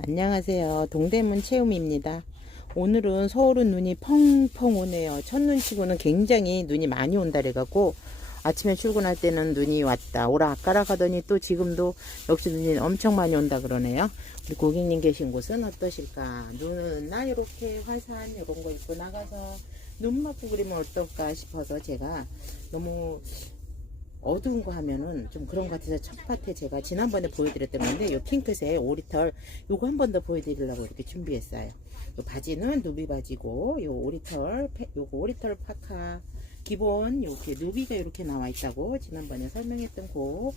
안녕하세요. 동대문 체험입니다. 오늘은 서울은 눈이 펑펑 오네요. 첫눈 치고는 굉장히 눈이 많이 온다 그래갖고 아침에 출근할 때는 눈이 왔다. 아까라 가더니 또 지금도 역시 눈이 엄청 많이 온다 그러네요. 우리 고객님 계신 곳은 어떠실까? 눈은 날 이렇게 화산 이런 거 입고 나가서 눈 맞고 그리면 어떨까 싶어서 제가 너무 어두운 거 하면은 좀 그런 것 같아서 첫 파트 제가 지난번에 보여드렸던 건데 요 핑크색 오리털 요거 한 번 더 보여드리려고 이렇게 준비했어요. 요 바지는 누비 바지고 요 오리털 패- 요거 오리털 파카 기본 이렇게 누비가 이렇게 나와 있다고 지난번에 설명했던 그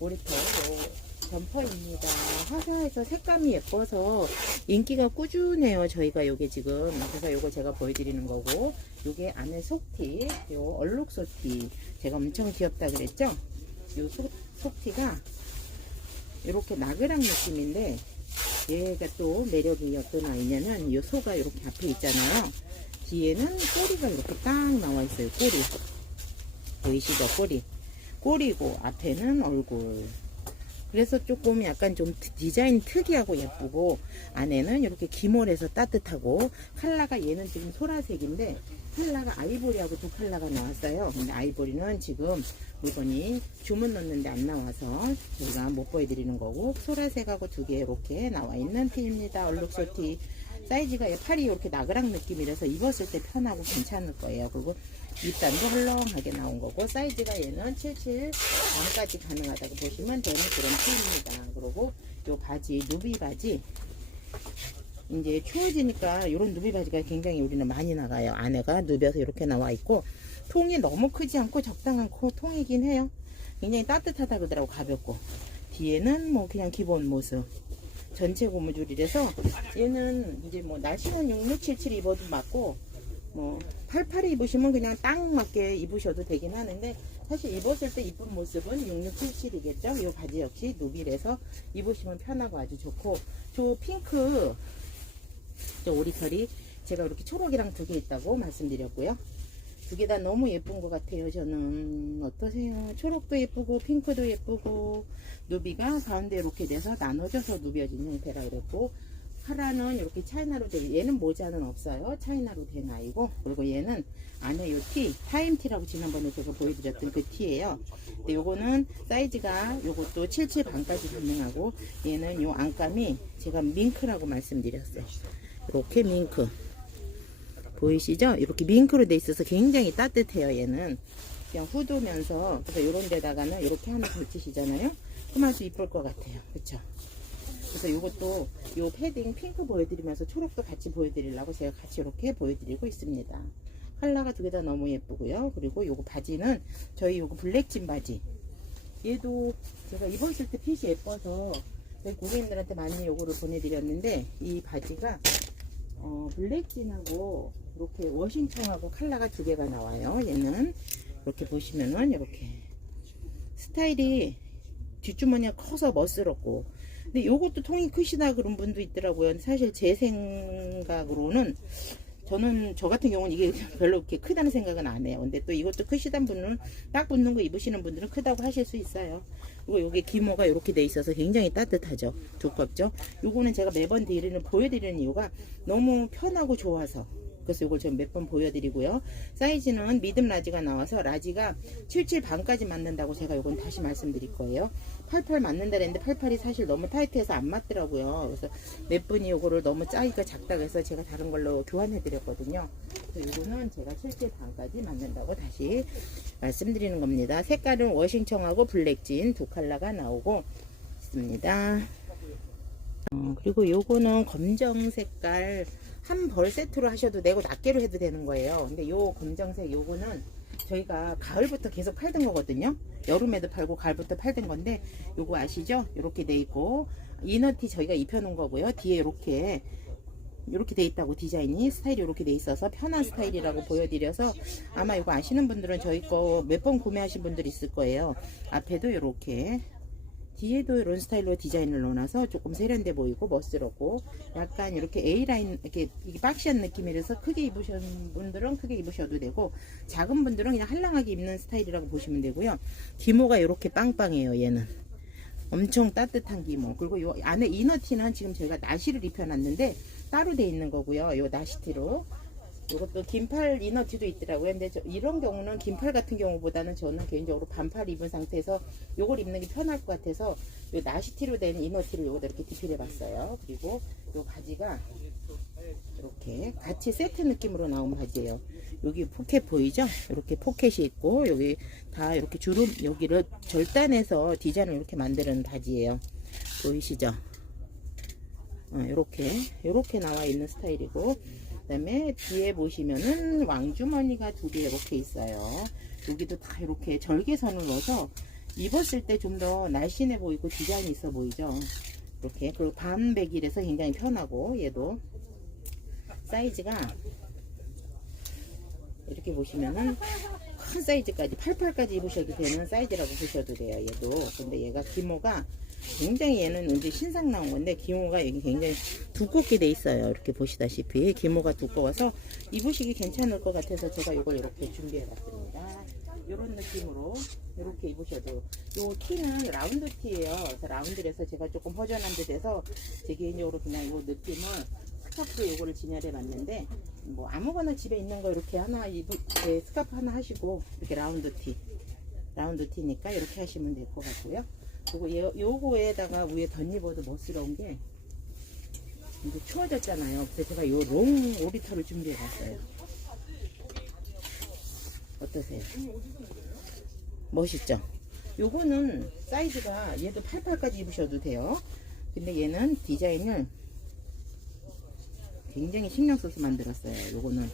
오리털 요 점퍼입니다. 화사해서 색감이 예뻐서 인기가 꾸준해요. 저희가 요게 지금 그래서 요거 제가 보여드리는 거고 요게 안에 속티 요 얼룩 소티 제가 엄청 귀엽다 그랬죠? 요 속, 속티가 이렇게 나그랑 느낌인데 얘가 또 매력이 어떤 아이냐면 이 소가 이렇게 앞에 있잖아요. 뒤에는 꼬리가 이렇게 딱 나와 있어요. 꼬리 보이시죠? 꼬리 꼬리고 앞에는 얼굴. 그래서 조금 약간 좀 디- 디자인 특이하고 예쁘고 안에는 이렇게 기몰해서 따뜻하고 컬러가 얘는 지금 소라색인데 컬러가 아이보리하고 두 컬러가 나왔어요. 근데 아이보리는 지금 물건이 주문 넣는데 안 나와서 저희가 못 보여드리는 거고 소라색하고 두 개 이렇게 나와 있는 티입니다. 얼룩소 티 사이즈가 얘 팔이 이렇게 나그랑 느낌이라서 입었을 때 편하고 괜찮을 거예요. 그리고 밑단도 헐렁하게 나온 거고 사이즈가 얘는 77 반까지 가능하다고 보시면 되는 그런 티입니다. 그리고 요 바지 누비 바지 이제 추워지니까 이런 누비 바지가 굉장히 우리는 많이 나가요. 안에가 누벼서 이렇게 나와 있고 통이 너무 크지 않고 적당한 코 통이긴 해요. 굉장히 따뜻하다 그러더라고 가볍고 뒤에는 뭐 그냥 기본 모습 전체 고무줄이라서 얘는 이제 뭐 날씨는 6677 입어도 맞고 뭐 88이 입으시면 그냥 딱 맞게 입으셔도 되긴 하는데 사실 입었을 때 이쁜 모습은 6677이겠죠. 이 바지 역시 누빌에서 입으시면 편하고 아주 좋고 저 핑크 저 오리털이 제가 이렇게 초록이랑 두 개 있다고 말씀드렸고요. 두 개 다 너무 예쁜 것 같아요. 저는 어떠세요? 초록도 예쁘고 핑크도 예쁘고 누비가 가운데 이렇게 돼서 나눠져서 누벼진 형태라 그랬고 카라는 이렇게 차이나로 돼 얘는 모자는 없어요. 차이나로 된 아이고 그리고 얘는 안에 요 티, 타임티라고 지난번에 제가 보여드렸던 그 티예요. 근데 요거는 사이즈가 요것도 77 반까지 가능하고 얘는 요 안감이 제가 밍크라고 말씀드렸어요. 이렇게 밍크 보이시죠? 이렇게 밍크로 돼 있어서 굉장히 따뜻해요. 얘는 그냥 후두면서 그래서 이런 데다가는 이렇게 하나 걸치시잖아요. 아주 이쁠 것 같아요. 그쵸? 그래서 이것도 요 패딩 핑크 보여드리면서 초록도 같이 보여드리려고 제가 같이 이렇게 보여드리고 있습니다. 컬러가 두 개 다 너무 예쁘고요. 그리고 요거 바지는 저희 요거 블랙진 바지. 얘도 제가 입었을 때 핏이 예뻐서 저희 고객님들한테 많이 요거를 보내드렸는데 이 바지가 어, 블랙진하고 이렇게 워싱턴하고 컬러가 두 개가 나와요. 얘는 이렇게 보시면은 이렇게 스타일이 뒷주머니가 커서 멋스럽고 근데 요것도 통이 크시다 그런 분도 있더라고요. 사실 제 생각으로는 저는 저 같은 경우는 이게 별로 그렇게 크다는 생각은 안 해요. 근데 또 이것도 크시단 분은 딱 붙는 거 입으시는 분들은 크다고 하실 수 있어요. 그리고 요게 기모가 이렇게 돼 있어서 굉장히 따뜻하죠. 두껍죠. 요거는 제가 매번 드리는 보여드리는 이유가 너무 편하고 좋아서 그래서 이걸 좀 몇 번 보여드리고요. 사이즈는 미듬 라지가 나와서 라지가 77 반까지 맞는다고 제가 이건 다시 말씀드릴 거예요. 88 맞는다 그랬는데 88이 사실 너무 타이트해서 안 맞더라고요. 그래서 몇 분이 이거를 너무 짜기가 작다고 해서 제가 다른 걸로 교환해 드렸거든요. 그래서 이거는 제가 77 반까지 맞는다고 다시 말씀드리는 겁니다. 색깔은 워싱청하고 블랙진 두 컬러가 나오고 있습니다. 어, 그리고 요거는 검정 색깔 한 벌 세트로 하셔도 되고 낱개로 해도 되는 거예요. 근데 요 검정색 요거는 저희가 가을부터 계속 팔던 거거든요. 여름에도 팔고 가을부터 팔던 건데 요거 아시죠? 이렇게 돼 있고 이너티 저희가 입혀 놓은 거고요. 뒤에 이렇게 이렇게 돼 있다고 디자인이 스타일이 이렇게 돼 있어서 편한 스타일이라고 보여드려서 아마 이거 아시는 분들은 저희 거 몇 번 구매하신 분들 있을 거예요. 앞에도 이렇게 뒤에도 이런 스타일로 디자인을 넣어놔서 조금 세련돼 보이고 멋스럽고 약간 이렇게 A라인 이렇게 박시한 느낌이라서 크게 입으신 분들은 크게 입으셔도 되고 작은 분들은 그냥 한랑하게 입는 스타일이라고 보시면 되고요. 기모가 이렇게 빵빵해요 얘는 엄청 따뜻한 기모. 그리고 요 안에 이너티는 지금 제가 나시를 입혀놨는데 따로 돼 있는 거고요. 요 나시티로. 요것도 긴팔 이너티도 있더라고요. 근데 저 이런 경우는 긴팔 같은 경우보다는 저는 개인적으로 반팔 입은 상태에서 요걸 입는 게 편할 것 같아서 요 나시티로 된 이너티를 요거다 이렇게 디필해 봤어요. 그리고 요 바지가 이렇게 같이 세트 느낌으로 나온 바지예요. 여기 포켓 보이죠? 이렇게 포켓이 있고 여기 다 이렇게 주름 여기를 절단해서 디자인을 이렇게 만드는 바지예요. 보이시죠? 어, 이렇게 이렇게 나와 있는 스타일이고 그다음에 뒤에 보시면은 왕주머니가 두 개 이렇게 있어요. 여기도 다 이렇게 절개선을 넣어서 입었을 때 좀 더 날씬해 보이고 디자인이 있어 보이죠? 이렇게 그리고 반백일에서 굉장히 편하고 얘도 사이즈가 이렇게 보시면은 큰 사이즈까지 88까지 입으셔도 되는 사이즈라고 보셔도 돼요 얘도 근데 얘가 기모가 굉장히 얘는 이제 신상 나온 건데 기모가 여기 굉장히 두껍게 돼 있어요. 이렇게 보시다시피. 기모가 두꺼워서 입으시기 괜찮을 것 같아서 제가 이걸 이렇게 준비해 봤습니다. 이런 느낌으로 이렇게 입으셔도 요 티는 라운드 티예요. 그래서 라운드에서 제가 조금 허전한 듯해서 제 개인적으로 그냥 이 느낌을 스카프로 요거를 진열해 봤는데 뭐 아무거나 집에 있는 거 이렇게 하나 입을 네, 스카프 하나 하시고 이렇게 라운드 티 라운드 티니까 이렇게 하시면 될 것 같고요 그리고 요, 요거에다가 위에 덧입어도 멋스러운 게 이제 추워졌잖아요 그래서 제가 요 롱 오리터를 준비해 봤어요 어떠세요? 멋있죠? 요거는 사이즈가 얘도 88까지 입으셔도 돼요 근데 얘는 디자인을 굉장히 신경 써서 만들었어요. 요거는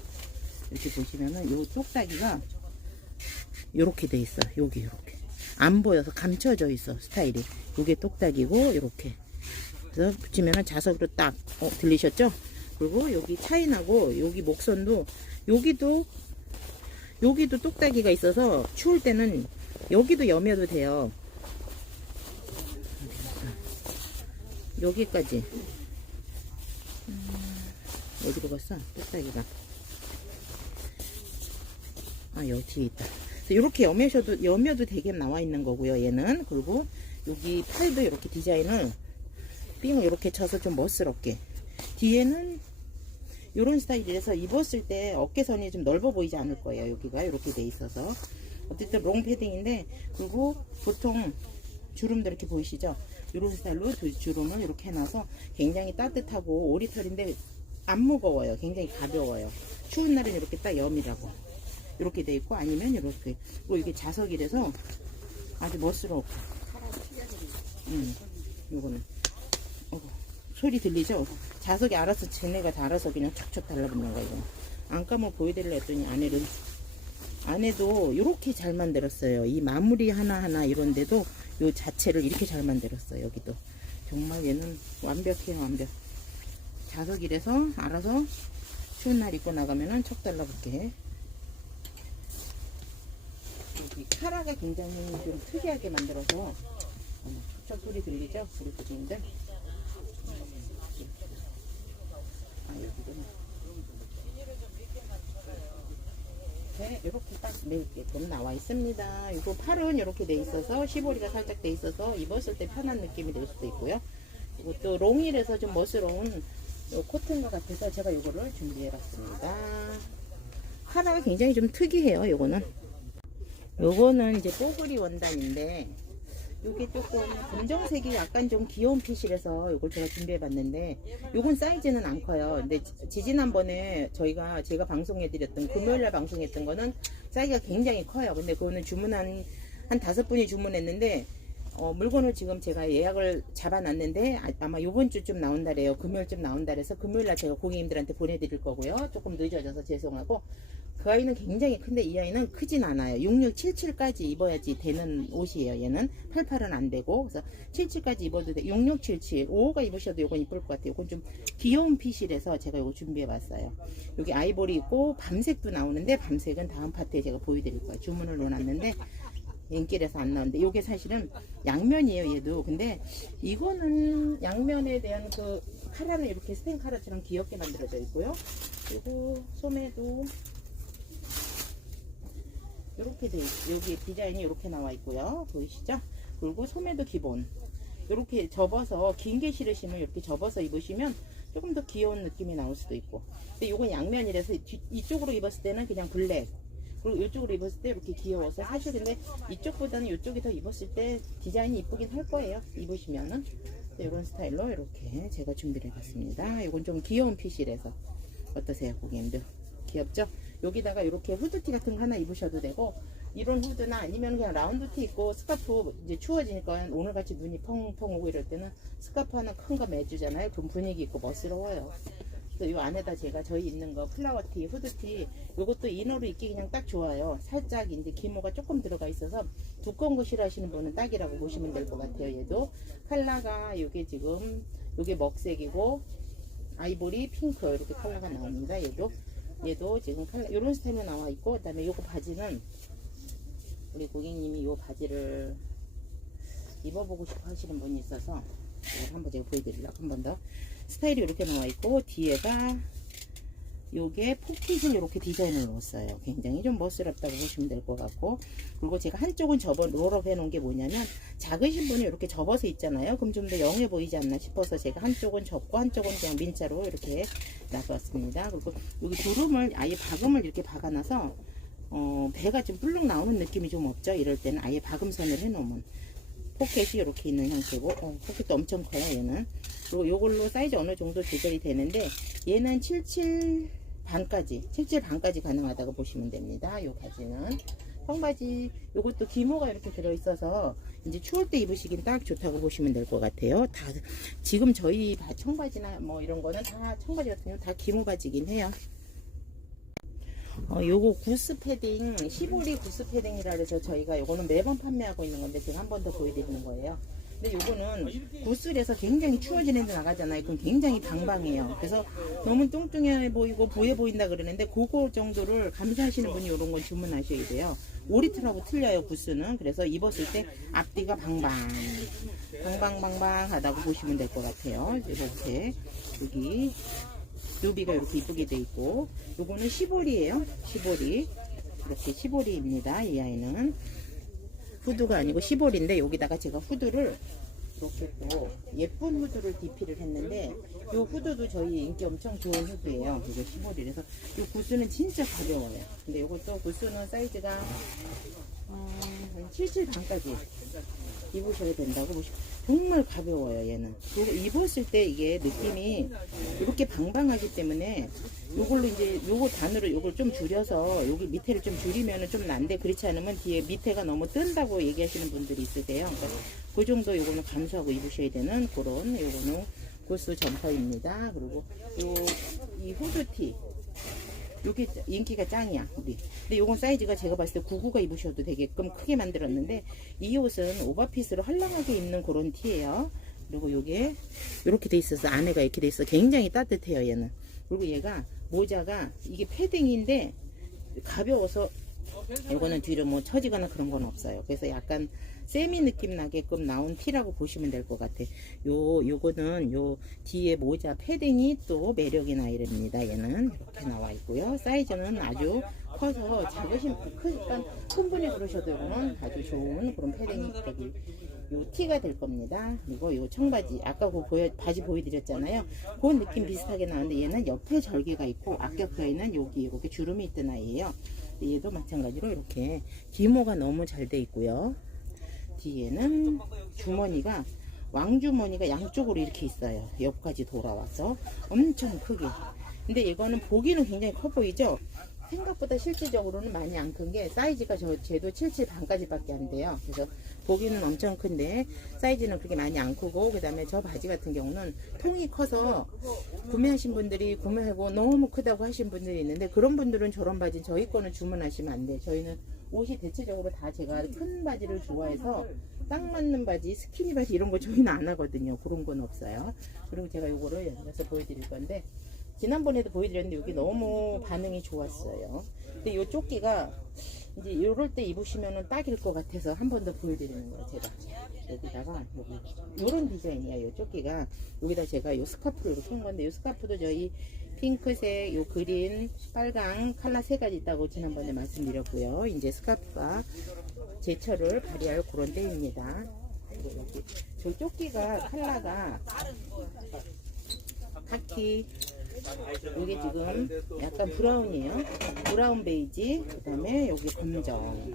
이렇게 보시면은 요 똑딱이가 요렇게 돼 있어. 여기 요렇게 안 보여서 감춰져 있어 스타일이. 요게 똑딱이고 요렇게 그래서 붙이면은 자석으로 딱 어, 들리셨죠? 그리고 여기 차이나고 여기 목선도 여기도 여기도 똑딱이가 있어서 추울 때는 여기도 여며도 돼요. 여기까지 어디로 갔어? 뚝딱이가. 아, 여기 뒤에 있다. 이렇게 여며셔도, 여며도 되게 나와 있는 거고요, 얘는. 그리고 여기 팔도 이렇게 디자인을 삥을 이렇게 쳐서 좀 멋스럽게. 뒤에는 이런 스타일이라서 입었을 때 어깨선이 좀 넓어 보이지 않을 거예요, 여기가. 이렇게 돼 있어서. 어쨌든 롱 패딩인데, 그리고 보통 주름도 이렇게 보이시죠? 이런 스타일로 두 주름을 이렇게 해놔서 굉장히 따뜻하고 오리털인데 안 무거워요. 굉장히 가벼워요. 추운 날은 이렇게 딱 염이라고. 이렇게 돼 있고 아니면 이렇게. 그리고 이게 자석이라서 아주 멋스럽고. 음, 요거는. 어, 소리 들리죠? 자석이 알아서 쟤네가 다 알아서 그냥 척척 달라붙는 거예요. 이거. 안감을 보여드리려 했더니 안에를 안에도 이렇게 잘 만들었어요. 이 마무리 하나하나 이런데도 요 자체를 이렇게 잘 만들었어요. 여기도. 정말 얘는 완벽해요. 완벽. 자석이라서 알아서 추운 날 입고 나가면은 척 달라붙게 여기 카라가 굉장히 좀 특이하게 만들어서 어머, 척 소리 들리죠? 우리 부모님들 아 여기는 네, 이렇게 딱 매울게 좀 나와 있습니다. 이거 팔은 이렇게 돼 있어서 시보리가 살짝 돼 있어서 입었을 때 편한 느낌이 될 수도 있고요. 이것도 롱일에서 좀 멋스러운 요 코튼과 같아서 제가 이거를 준비해 봤습니다. 하나가 굉장히 좀 특이해요. 요거는 요거는 이제 뽀글이 원단인데 요게 조금 검정색이 약간 좀 귀여운 핏이라서 이걸 제가 준비해 봤는데 요건 사이즈는 안 커요. 근데 지- 지지난번에 저희가 제가 방송해 드렸던 금요일날 방송했던 거는 사이즈가 굉장히 커요. 근데 그거는 주문한 한 다섯 분이 주문했는데 어, 물건을 지금 제가 예약을 잡아놨는데 아, 마 요번 주쯤 나온다래요. 금요일쯤 나온다래서 금요일날 제가 고객님들한테 보내드릴 거고요. 조금 늦어져서 죄송하고 그 아이는 굉장히 큰데 이 아이는 크진 않아요. 6677까지 입어야지 되는 옷이에요. 얘는 88은 안 되고 그래서 77까지 입어도 돼. 6677, 55가 입으셔도 이건 이쁠 것 같아요. 이건 좀 귀여운 핏이라서 제가 이거 준비해봤어요. 여기 아이보리 있고 밤색도 나오는데 밤색은 다음 파트에 제가 보여드릴 거예요. 주문을 넣어놨는데 인기에서 안 나오는데 이게 사실은 양면이에요 얘도 근데 이거는 양면에 대한 그 카라는 이렇게 스텐 카라처럼 귀엽게 만들어져 있고요 그리고 소매도 이렇게 돼 있, 여기 디자인이 이렇게 나와 있고요. 보이시죠? 그리고 소매도 기본. 이렇게 접어서 긴 게 싫으시면 이렇게 접어서 입으시면 조금 더 귀여운 느낌이 나올 수도 있고. 근데 이건 양면이라서 뒤- 이쪽으로 입었을 때는 그냥 블랙. 그리고 이쪽으로 입었을 때 이렇게 귀여워서 사실 근데 이쪽보다는 이쪽이 더 입었을 때 디자인이 이쁘긴 할 거예요 입으시면은. 이런 스타일로 이렇게 제가 준비를 해봤습니다. 이건 좀 귀여운 핏이라서. 어떠세요 고객님들? 귀엽죠 여기다가 이렇게 후드티 같은 거 하나 입으셔도 되고 이런 후드나 아니면 그냥 라운드 티 입고 스카프 이제 추워지니까 오늘같이 눈이 펑펑 오고 이럴 때는 스카프 하나 큰 거 매주잖아요 그럼 분위기 있고 멋스러워요 그래서 이 안에다 제가 저희 입는 거 플라워티, 후드티 이것도 이너로 입기 그냥 딱 좋아요. 살짝 이제 기모가 조금 들어가 있어서 두꺼운 거 싫어하시는 분은 딱이라고 보시면 될 것 같아요. 얘도 컬러가 이게 지금 이게 먹색이고 아이보리, 핑크 이렇게 컬러가 나옵니다. 얘도 얘도 지금 컬러 이런 스타일로 나와 있고 그 다음에 요거 바지는 우리 고객님이 요 바지를 입어보고 싶어 하시는 분이 있어서 한번 제가 보여드리려고 한 번 더. 스타일이 이렇게 나와 있고 뒤에가 요게 포켓을 이렇게 디자인을 넣었어요. 굉장히 좀 멋스럽다고 보시면 될 것 같고 그리고 제가 한쪽은 접어 롤업 해놓은 게 뭐냐면 작으신 분이 이렇게 접어서 있잖아요. 그럼 좀 더 영해 보이지 않나 싶어서 제가 한쪽은 접고 한쪽은 그냥 민자로 이렇게 놔두었습니다. 그리고 여기 주름을 아예 박음을 이렇게 박아놔서 어, 배가 좀 불룩 나오는 느낌이 좀 없죠. 이럴 때는 아예 박음선을 해놓으면 포켓이 이렇게 있는 형태고 어, 포켓도 엄청 커요 얘는 그리고 요걸로 사이즈 어느 정도 조절이 되는데 얘는 77 반까지 77 반까지 가능하다고 보시면 됩니다. 요 바지는. 청바지 요것도 기모가 이렇게 들어있어서 이제 추울 때 입으시긴 딱 좋다고 보시면 될 것 같아요. 다 지금 저희 바- 청바지나 뭐 이런 거는 다 청바지 같은 경우 다 기모 바지긴 해요. 어, 요거 구스 패딩, 시보리 구스 패딩이라 그래서 저희가 요거는 매번 판매하고 있는 건데 제가 한 번 더 보여드리는 거예요. 근데 요거는 구슬에서 굉장히 추워지는 데 나가잖아요. 그럼 굉장히 방방해요. 그래서 너무 뚱뚱해 보이고 보여 보인다 그러는데 그거 정도를 감사하시는 분이 요런 건 주문하셔야 돼요. 오리트라고 틀려요, 구스는. 그래서 입었을 때 앞뒤가 방방. 방방방방 하다고 보시면 될 것 같아요. 이렇게. 여기 루비가 이렇게 이쁘게 돼 있고 요거는 시보리예요 시보리 이렇게 시보리입니다 이 아이는 후드가 아니고 시보리인데 여기다가 제가 후드를 이렇게 또 예쁜 후드를 DP를 했는데 요 후드도 저희 인기 엄청 좋은 후드예요. 이거 시보리라서 요 구스는 진짜 가벼워요. 근데 요것도 구스는 사이즈가 어, 77 반까지 입으셔야 된다고 보시면 정말 가벼워요 얘는. 그리고 입었을 때 이게 느낌이 이렇게 방방하기 때문에 요걸로 이제 요거 단으로 요걸 좀 줄여서 여기 밑에를 좀 줄이면은 좀 난데 그렇지 않으면 뒤에 밑에가 너무 뜬다고 얘기하시는 분들이 있으세요. 그러니까 그 정도 요거는 감수하고 입으셔야 되는 그런 요거는 고스 점퍼입니다. 그리고 요 이 후드티 요게 인기가 짱이야 우리. 근데 요건 사이즈가 제가 봤을 때 99가 입으셔도 되게끔 크게 만들었는데 이 옷은 오버핏으로 헐렁하게 입는 그런 티예요. 그리고 요게 이렇게 돼 있어서 안에가 이렇게 돼 있어 굉장히 따뜻해요 얘는. 그리고 얘가 모자가 이게 패딩인데 가벼워서 이거는 뒤로 뭐 처지거나 그런 건 없어요. 그래서 약간 세미 느낌 나게끔 나온 티라고 보시면 될 것 같아. 요, 요거는 요 뒤에 모자 패딩이 또 매력인 아이랍니다. 얘는 이렇게 나와 있고요. 사이즈는 아주 커서 작으신, 크니까 큰 분이 그러셔도 이거는 아주 좋은 그런 패딩이 여기 요 티가 될 겁니다. 그리고 요 청바지, 아까 그 보여, 바지 보여드렸잖아요. 그 느낌 비슷하게 나오는데 얘는 옆에 절개가 있고 앞겹에는 여기 이렇게 주름이 있던 아이예요. 얘도 마찬가지로 이렇게 기모가 너무 잘 돼 있고요. 뒤에는 주머니가 왕주머니가 양쪽으로 이렇게 있어요. 옆까지 돌아와서 엄청 크게. 근데 이거는 보기는 굉장히 커 보이죠? 생각보다 실질적으로는 많이 안 큰 게 사이즈가 저 쟤도 77 반까지 밖에 안 돼요. 그래서 보기는 엄청 큰데 사이즈는 그렇게 많이 안 크고 그 다음에 저 바지 같은 경우는 통이 커서 구매하신 분들이 구매하고 너무 크다고 하신 분들이 있는데 그런 분들은 저런 바지 저희 거는 주문하시면 안 돼요. 저희는 옷이 대체적으로 다 제가 큰 바지를 좋아해서 딱 맞는 바지, 스키니 바지 이런 거 저희는 안 하거든요. 그런 건 없어요. 그리고 제가 요거를 연습해서 보여드릴 건데 지난번에도 보여드렸는데 여기 너무 반응이 좋았어요. 근데 요 조끼가 이제 이럴 때 입으시면은 딱일 것 같아서 한 번 더 보여드리는 거예요, 제가. 여기다가 여기 요런 디자인이야, 요 조끼가. 여기다 제가 요 스카프를 이렇게 한 건데 요 스카프도 저희 핑크색, 요 그린, 빨강 컬러 세 가지 있다고 지난번에 말씀드렸고요. 이제 스카프가 제철을 발휘할 그런 때입니다. 저 조끼가 컬러가 카키 이게 지금 약간 브라운이에요. 브라운 베이지 그 다음에 여기 검정.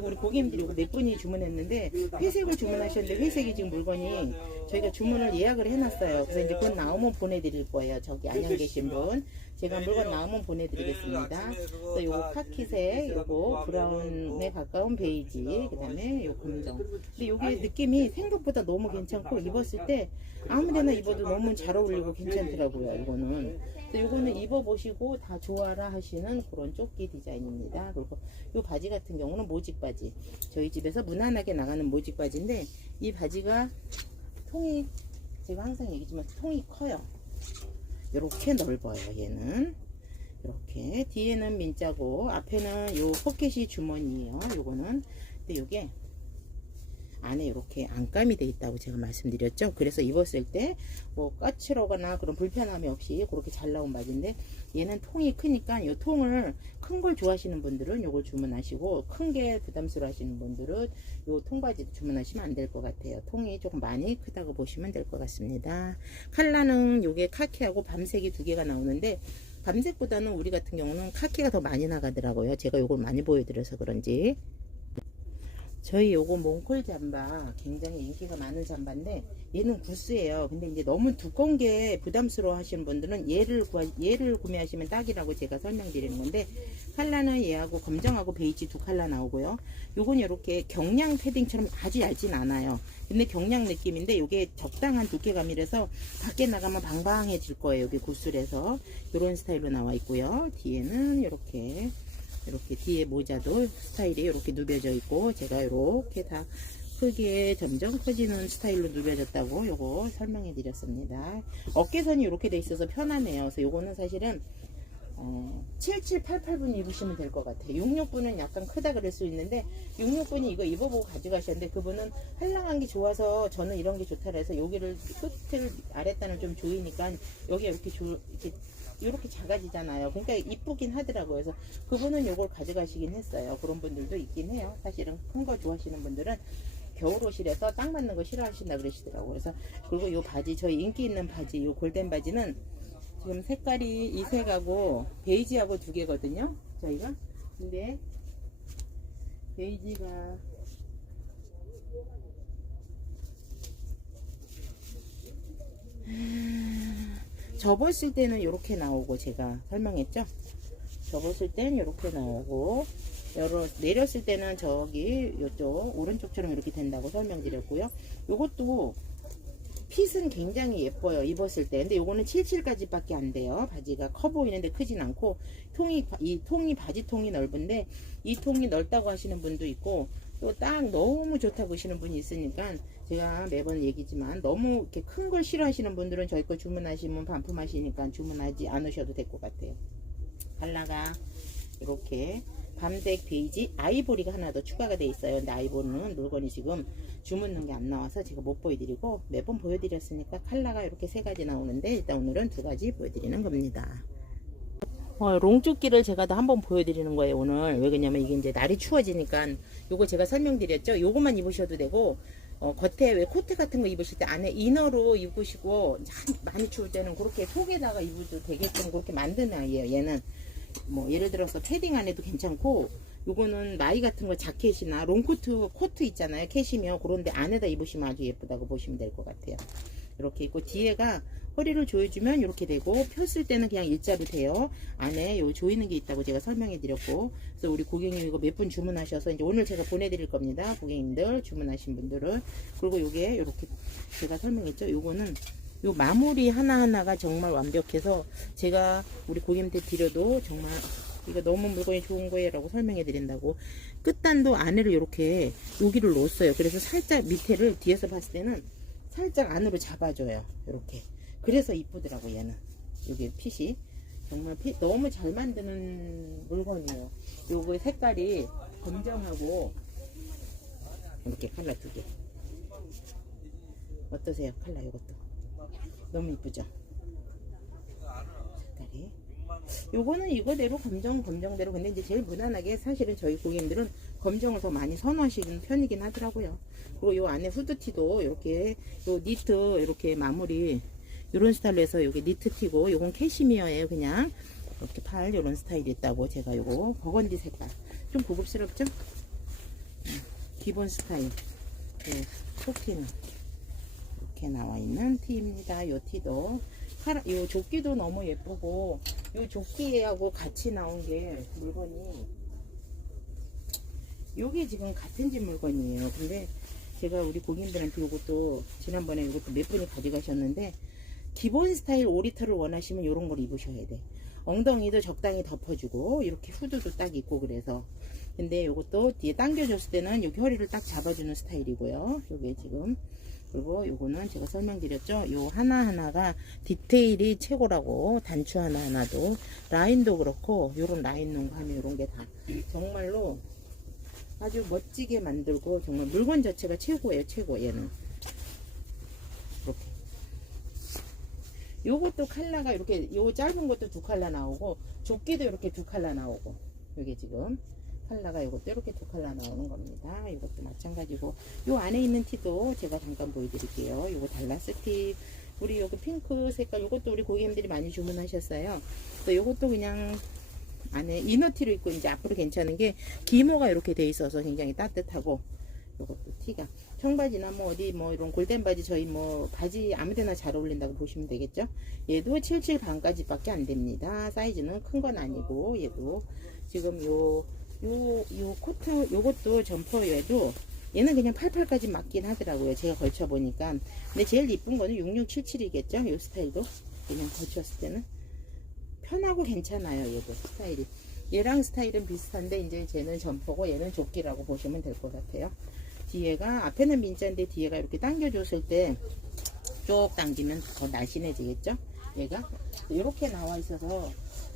우리 고객님들이 이거 몇 분이 주문했는데 회색을 주문하셨는데 회색이 지금 물건이 저희가 주문을 예약을 해놨어요. 그래서 이제 곧 나오면 보내드릴 거예요. 저기 안양 계신 분 제가 물건 나오면 보내드리겠습니다. 그래서 요거 카키색, 요거 브라운에 가까운 베이지, 그 다음에 요 검정. 근데 요게 느낌이 생각보다 너무 괜찮고 입었을 때 아무데나 입어도 너무 잘 어울리고 괜찮더라고요. 이거는. 그래서 요거는 입어보시고 다 좋아라 하시는 그런 조끼 디자인입니다. 그리고 요 바지 같은 경우는 모직 바지. 저희 집에서 무난하게 나가는 모직 바지인데 이 바지가 통이 제가 항상 얘기지만 통이 커요. 이렇게 넓어요. 얘는 이렇게 뒤에는 민자고 앞에는 요 포켓이 주머니예요. 요거는 근데 요게 안에 이렇게 안감이 돼 있다고 제가 말씀드렸죠. 그래서 입었을 때 뭐 까칠하거나 그런 불편함이 없이 그렇게 잘 나온 바지인데 얘는 통이 크니까 요 통을 큰 걸 좋아하시는 분들은 요걸 주문하시고 큰 게 부담스러워 하시는 분들은 요 통바지 주문하시면 안 될 것 같아요. 통이 조금 많이 크다고 보시면 될 것 같습니다. 컬러는 요게 카키하고 밤색이 두 개가 나오는데 밤색보다는 우리 같은 경우는 카키가 더 많이 나가더라고요. 제가 요걸 많이 보여드려서 그런지. 저희 요거 몽콜 잠바 굉장히 인기가 많은 잠바인데 얘는 구스예요. 근데 이제 너무 두꺼운 게 부담스러워 하시는 분들은 얘를 구하, 얘를 구매하시면 딱이라고 제가 설명드리는 건데 컬러는 얘하고 검정하고 베이지 두 컬러 나오고요. 요건 이렇게 경량 패딩처럼 아주 얇진 않아요. 근데 경량 느낌인데 요게 적당한 두께감이라서 밖에 나가면 방방해질 거예요. 여기 구슬에서 이런 스타일로 나와 있고요. 뒤에는 이렇게 이렇게 뒤에 모자도 스타일이 이렇게 누벼져 있고 제가 이렇게 다 크게 점점 커지는 스타일로 누벼졌다고 요거 설명해 드렸습니다. 어깨선이 이렇게 돼 있어서 편하네요. 그래서 요거는 사실은 어, 7788분 입으시면 될 것 같아요. 66분은 약간 크다 그럴 수 있는데 66분이 이거 입어보고 가져가셨는데 그분은 한랑한 게 좋아서 저는 이런 게 좋다 그래서 여기를 끝을 아랫단을 좀 조이니까 여기 이렇게 조, 이렇게 이렇게 작아지잖아요. 그러니까 이쁘긴 하더라고요. 그래서 그분은 요걸 가져가시긴 했어요. 그런 분들도 있긴 해요. 사실은 큰 거 좋아하시는 분들은 겨울 옷이라서 딱 맞는 거 싫어하신다 그러시더라고요. 그래서 그리고 요 바지 저희 인기 있는 바지 요 골덴 바지는 지금 색깔이 이 색하고 베이지하고 두 개거든요. 저희가 근데 베이지가 접었을 때는 이렇게 나오고 제가 설명했죠. 접었을 때는 이렇게 나오고 열어 내렸을 때는 저기 이쪽 오른쪽처럼 이렇게 된다고 설명드렸고요. 이것도 핏은 굉장히 예뻐요. 입었을 때. 근데 요거는 77까지 밖에 안 돼요. 바지가 커 보이는데 크진 않고 통이 이 통이 바지 통이 넓은데 이 통이 넓다고 하시는 분도 있고 또 딱 너무 좋다고 하시는 분이 있으니까 제가 매번 얘기지만 너무 이렇게 큰 걸 싫어하시는 분들은 저희 거 주문하시면 반품하시니까 주문하지 않으셔도 될 것 같아요. 컬러가 이렇게 밤색 베이지 아이보리가 하나 더 추가가 돼 있어요. 근데 아이보리는 물건이 지금 주문한 게 안 나와서 제가 못 보여드리고 매번 보여드렸으니까 컬러가 이렇게 세 가지 나오는데 일단 오늘은 두 가지 보여드리는 겁니다. 어, 롱조끼를 제가 다 한번 보여드리는 거예요 오늘 왜 그러냐면 이게 이제 날이 추워지니까 요거 제가 설명드렸죠 요거만 입으셔도 되고 어, 겉에 왜 코트 같은 거 입으실 때 안에 이너로 입으시고 참 많이 추울 때는 그렇게 속에다가 입어도 되게끔 그렇게 만드는 아이예요 얘는. 뭐 예를 들어서 패딩 안에도 괜찮고 요거는 마이 같은 거 자켓이나 롱코트 코트 있잖아요 캐시미어 그런데 안에다 입으시면 아주 예쁘다고 보시면 될 것 같아요. 이렇게 있고 뒤에가 허리를 조여주면 이렇게 되고 폈을 때는 그냥 일자로 돼요. 안에 요 조이는 게 있다고 제가 설명해 드렸고. 그래서 우리 고객님 이거 몇 분 주문하셔서 이제 오늘 제가 보내드릴 겁니다. 고객님들 주문하신 분들은 그리고 요게 이렇게 제가 설명했죠? 요거는 요 마무리 하나하나가 정말 완벽해서 제가 우리 고객님한테 드려도 정말 이거 너무 물건이 좋은 거예요 라고 설명해 드린다고. 끝단도 안에를 이렇게 여기를 놓았어요. 그래서 살짝 밑에를 뒤에서 봤을 때는 살짝 안으로 잡아줘요. 이렇게 그래서 이쁘더라고 얘는. 여기 핏이. 정말 핏 너무 잘 만드는 물건이에요. 요거 색깔이 검정하고 이렇게 컬러 두개. 어떠세요 컬러 이것도? 너무 이쁘죠? 색깔이. 요거는 이거대로 검정 검정대로. 근데 이제 제일 무난하게 사실은 저희 고객님들은 검정을 더 많이 선호하시는 편이긴 하더라고요. 그리고 요 안에 후드티도 이렇게 요 니트 이렇게 마무리 이런 스타일로 해서 여기 니트 티고 요건 캐시미어예요 그냥 이렇게 팔 이런 스타일이 있다고 제가 요거 버건디 색깔 좀 고급스럽죠? 음, 기본 스타일 네, 토끼는 이렇게 나와 있는 티입니다. 요 티도 파라, 요 조끼도 너무 예쁘고 요 조끼하고 같이 나온 게 물건이 요게 지금 같은 집 물건이에요. 근데 제가 우리 고객님들한테 요것도 지난번에 요것도 몇 분이 가져가셨는데 기본 스타일 오리터를 원하시면 요런 걸 입으셔야 돼. 엉덩이도 적당히 덮어주고 이렇게 후드도 딱 입고 그래서 근데 요것도 뒤에 당겨줬을 때는 여기 허리를 딱 잡아주는 스타일이고요. 요게 지금 그리고 요거는 제가 설명드렸죠. 요 하나하나가 디테일이 최고라고 단추 하나하나도 라인도 그렇고 요런 라인 농구 하면 요런 게 다 정말로 아주 멋지게 만들고 정말 물건 자체가 최고예요. 최고 얘는 이렇게 요것도 칼라가 이렇게 요 짧은 것도 두 칼라 나오고 조끼도 이렇게 두 칼라 나오고 여기 지금 칼라가 요것도 이렇게 두 칼라 나오는 겁니다. 이것도 마찬가지고 요 안에 있는 티도 제가 잠깐 보여드릴게요. 요거 달라스 티 우리 요거 핑크 색깔 요것도 우리 고객님들이 많이 주문하셨어요. 또 요것도 그냥 안에 이너티로 입고 이제 앞으로 괜찮은 게 기모가 이렇게 돼 있어서 굉장히 따뜻하고 요것도 티가 청바지나 뭐 어디 뭐 이런 골덴 바지 저희 뭐 바지 아무데나 잘 어울린다고 보시면 되겠죠? 얘도 77 반까지 밖에 안 됩니다. 사이즈는 큰 건 아니고 얘도 지금 요 요, 요 코트 요것도 점퍼에도 얘는 그냥 88까지 맞긴 하더라고요. 제가 걸쳐 보니까. 근데 제일 이쁜 거는 6677이겠죠? 요 스타일도? 그냥 걸쳤을 때는? 편하고 괜찮아요 얘도 스타일이. 얘랑 스타일은 비슷한데 이제 쟤는 점퍼고 얘는 조끼라고 보시면 될 것 같아요 뒤에가 앞에는 민자인데 뒤에가 이렇게 당겨줬을 때 쭉 당기면 더 날씬해지겠죠? 얘가? 이렇게 나와 있어서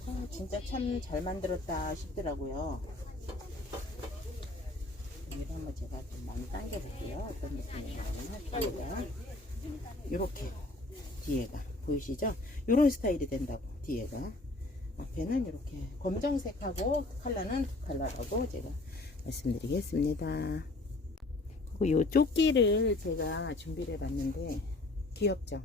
아, 진짜 참 잘 만들었다 싶더라고요. 얘를 한번 제가 좀 많이 당겨 볼게요. 어떤 느낌이 나오나 이렇게 뒤에가. 보이시죠? 이런 스타일이 된다고 뒤에가. 앞에는 이렇게 검정색하고 컬러는 두 컬러라고 제가 말씀드리겠습니다. 그리고 요 조끼를 제가 준비를 해봤는데 귀엽죠?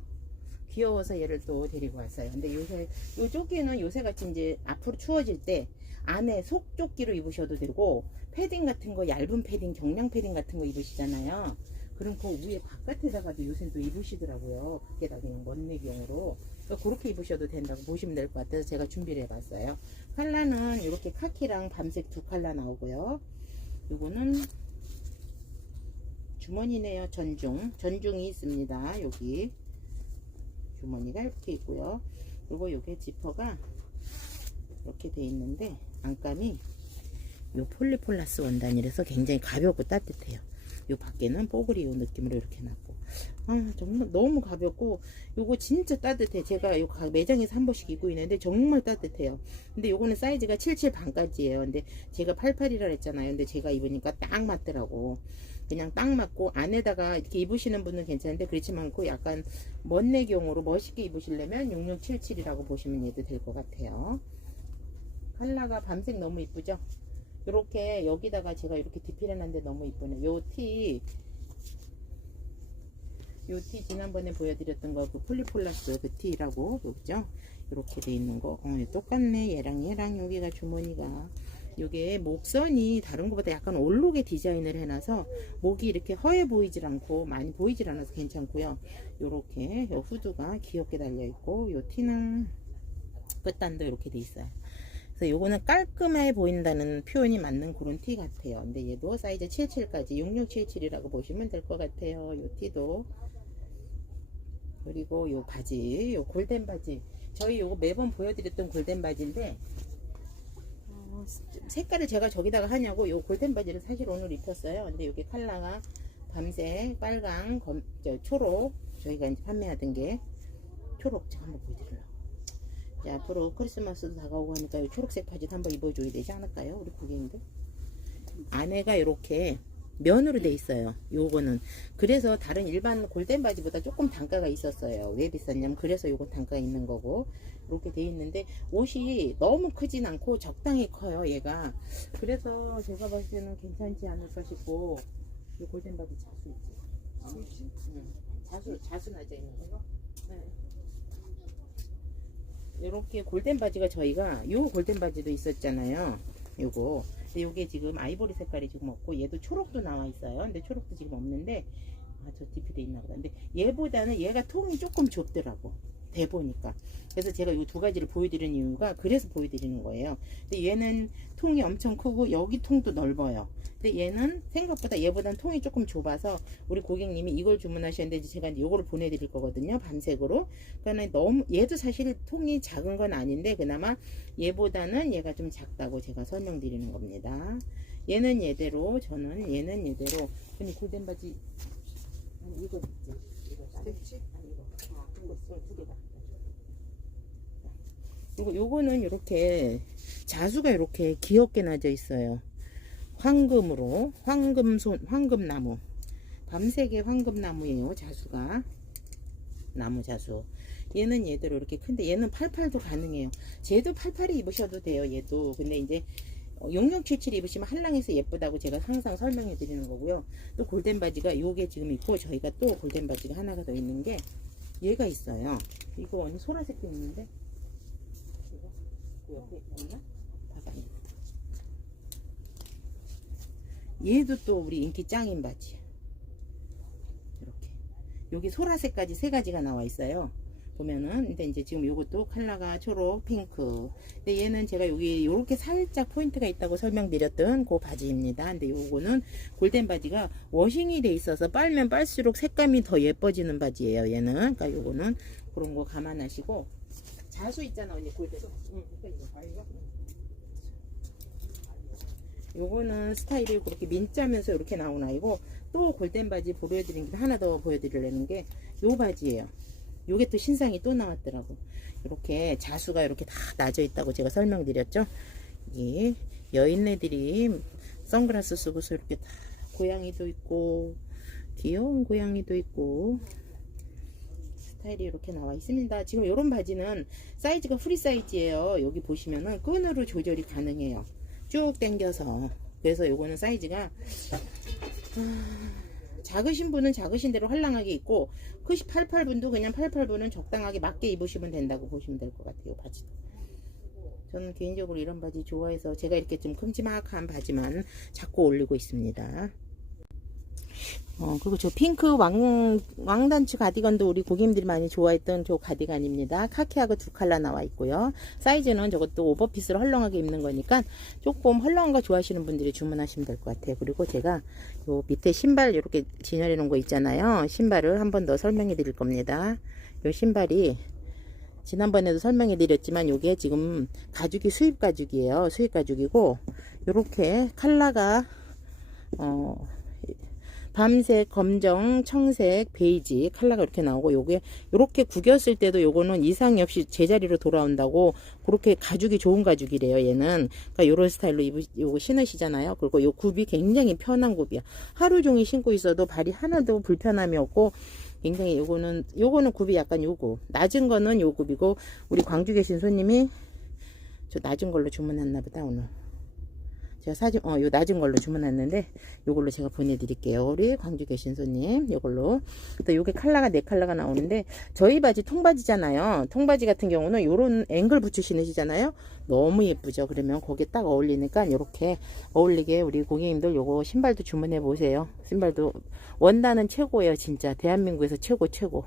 귀여워서 얘를 또 데리고 왔어요. 근데 요새 요 조끼는 요새 같이 이제 앞으로 추워질 때 안에 속 조끼로 입으셔도 되고 패딩 같은 거 얇은 패딩 경량 패딩 같은 거 입으시잖아요. 그럼 그 위에 바깥에다가도 요새 또 입으시더라고요. 밖에다 그냥 멋내기용으로. 그렇게 입으셔도 된다고 보시면 될 것 같아서 제가 준비를 해봤어요. 컬러는 이렇게 카키랑 밤색 두 컬러 나오고요. 요거는 주머니네요. 전중. 전중이 있습니다. 여기. 주머니가 이렇게 있고요. 그리고 요게 지퍼가 이렇게 돼 있는데 안감이 요 폴리폴라스 원단이라서 굉장히 가볍고 따뜻해요. 요 밖에는 뽀글이 요 느낌으로 이렇게 났고 아 정말 너무 가볍고 요거 진짜 따뜻해 제가 요 가- 매장에서 한 번씩 입고 있는데 정말 따뜻해요 근데 요거는 사이즈가 77 반까지예요 근데 제가 88이라 했잖아요 근데 제가 입으니까 딱 맞더라고 그냥 딱 맞고 안에다가 이렇게 입으시는 분은 괜찮은데 그렇지 않고 약간 멋내경으로 멋있게 입으시려면 6677이라고 보시면 얘도 될 것 같아요 컬러가 밤색 너무 이쁘죠 요렇게 여기다가 제가 이렇게 디필해놨는데 너무 이쁘네. 요 티, 요 티 지난번에 보여드렸던 거 그 폴리폴라스 그 티라고 그죠? 이렇게 돼 있는 거. 어, 똑같네. 얘랑 얘랑 여기가 주머니가. 요게 목선이 다른 것보다 약간 올록의 디자인을 해놔서 목이 이렇게 허해 보이질 않고 많이 보이질 않아서 괜찮고요. 요렇게 요 후드가 귀엽게 달려 있고 요 티는 끝단도 이렇게 돼 있어요. 그래서 요거는 깔끔해 보인다는 표현이 맞는 그런 티 같아요. 근데 얘도 사이즈 77까지 6677이라고 보시면 될 것 같아요. 요 티도. 그리고 요 바지, 요 골덴 바지. 저희 요거 매번 보여드렸던 골덴 바지인데, 어, 색깔을 제가 저기다가 하냐고 요 골덴 바지를 사실 오늘 입혔어요. 근데 여기 컬러가 밤색, 빨강, 검, 저, 초록. 저희가 이제 판매하던 게 초록. 제가 한번 보여드리려고. 앞으로 크리스마스도 다가오고 하니까 이 초록색 바지도 한번 입어줘야 되지 않을까요? 우리 고객님들. 안에가 이렇게 면으로 돼 있어요. 요거는 그래서 다른 일반 골덴 바지보다 조금 단가가 있었어요. 왜 비쌌냐면 그래서 요거 단가가 있는 거고 이렇게 돼 있는데 옷이 너무 크진 않고 적당히 커요. 얘가 그래서 제가 봤을 때는 괜찮지 않을까 싶고 이 골덴 바지 자수 있지. 자수 자수 나져 있는 거. 네. 이렇게 골덴 바지가 저희가 요 골덴 바지도 있었잖아요. 요거. 근데 요게 지금 아이보리 색깔이 지금 없고 얘도 초록도 나와 있어요. 근데 초록도 지금 없는데 아저 디피돼 있나 보다. 근데 얘보다는 얘가 통이 조금 좁더라고. 대 보니까. 그래서 제가 요두 가지를 보여드리는 이유가 그래서 보여드리는 거예요. 근데 얘는 통이 엄청 크고 여기 통도 넓어요. 근데 얘는 생각보다 얘보다는 통이 조금 좁아서 우리 고객님이 이걸 주문하셨는데 제가 이제 요거를 보내드릴 거거든요. 밤색으로. 그러니까 너무 얘도 사실 통이 작은 건 아닌데 그나마 얘보다는 얘가 좀 작다고 제가 설명드리는 겁니다. 얘는 얘대로 저는 얘는 얘대로 근데 골덴 바지 아니 이거 있지 이거 스티 아 이거 두 개다. 이거 요거는 이렇게 자수가 이렇게 귀엽게 나져 있어요. 황금으로. 황금손 황금나무. 밤색의 황금나무예요 자수가. 나무 자수. 얘는 얘대로 이렇게 큰데 얘는 88도 가능해요. 쟤도 88이 입으셔도 돼요 얘도. 근데 이제 6677 입으시면 한랑에서 예쁘다고 제가 항상 설명해 드리는 거고요. 또 골덴 바지가 요게 지금 있고 저희가 또 골덴 바지가 하나가 더 있는 게 얘가 있어요. 이거 언니 소라색도 있는데. 이거? 그 옆에 있나? 봐봐. 얘도 또 우리 인기 짱인 바지야 이렇게. 여기 소라색까지 세 가지가 나와 있어요 보면은. 근데 이제 지금 요것도 컬러가 초록 핑크. 근데 얘는 제가 여기 요렇게 살짝 포인트가 있다고 설명드렸던 그 바지입니다. 근데 요거는 골덴 바지가 워싱이 돼 있어서 빨면 빨수록 색감이 더 예뻐지는 바지예요 얘는. 그러니까 요거는 그런 거 감안하시고. 자수 있잖아 언니 골덴 응, 이거. 요거는 스타일이 그렇게 민짜면서 이렇게 나온 아이고 또 골덴 바지 보여드린 게 하나 더 보여드리려는 게 요 바지예요 요게 또 신상이 또 나왔더라고. 이렇게 자수가 이렇게 다 나져 있다고 제가 설명드렸죠? 이 여인네들이 선글라스 쓰고서 이렇게 다 고양이도 있고 귀여운 고양이도 있고 스타일이 이렇게 나와 있습니다. 지금 요런 바지는 사이즈가 프리 사이즈예요. 여기 보시면은 끈으로 조절이 가능해요. 쭉 당겨서. 그래서 요거는 사이즈가 아, 작으신 분은 작으신 대로 헐랑하게 입고 크시 88분도 그냥 88분은 적당하게 맞게 입으시면 된다고 보시면 될 것 같아요 바지도. 저는 개인적으로 이런 바지 좋아해서 제가 이렇게 좀 큼지막한 바지만 자꾸 올리고 있습니다 어, 그리고 저 핑크 왕, 왕단추 가디건도 우리 고객님들이 많이 좋아했던 저 가디건입니다. 카키하고 두 컬러 나와 있고요. 사이즈는 저것도 오버핏으로 헐렁하게 입는 거니까 조금 헐렁한 거 좋아하시는 분들이 주문하시면 될 것 같아요. 그리고 제가 요 밑에 신발 이렇게 진열해 놓은 거 있잖아요. 신발을 한 번 더 설명해 드릴 겁니다. 요 신발이 지난번에도 설명해 드렸지만 요게 지금 가죽이 수입 가죽이에요. 수입 가죽이고 요렇게 컬러가 어 밤색, 검정, 청색, 베이지 컬러가 이렇게 나오고 요게 요렇게 구겼을 때도 요거는 이상이 없이 제자리로 돌아온다고 그렇게 가죽이 좋은 가죽이래요 얘는. 그러니까 요런 스타일로 입으 요거 신으시잖아요. 그리고 요 굽이 굉장히 편한 굽이야. 하루 종일 신고 있어도 발이 하나도 불편함이 없고 굉장히 요거는 요거는 굽이 약간 요거. 낮은 거는 요 굽이고 우리 광주 계신 손님이 저 낮은 걸로 주문했나 보다 오늘 제가 사진 어 요 낮은 걸로 주문했는데 요걸로 제가 보내드릴게요. 우리 광주 계신 손님 요걸로. 또 요게 컬러가 네 컬러가 나오는데 저희 바지 통바지잖아요. 통바지 같은 경우는 요런 앵글 부츠 신으시잖아요. 너무 예쁘죠? 그러면 거기에 딱 어울리니까 요렇게 어울리게 우리 고객님들 요거 신발도 주문해 보세요. 신발도 원단은 최고예요 진짜. 대한민국에서 최고 최고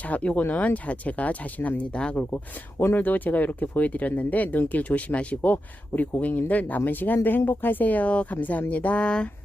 자, 요거는 자, 제가 자신합니다. 그리고 오늘도 제가 이렇게 보여드렸는데 눈길 조심하시고 우리 고객님들 남은 시간도 행복하세요. 감사합니다.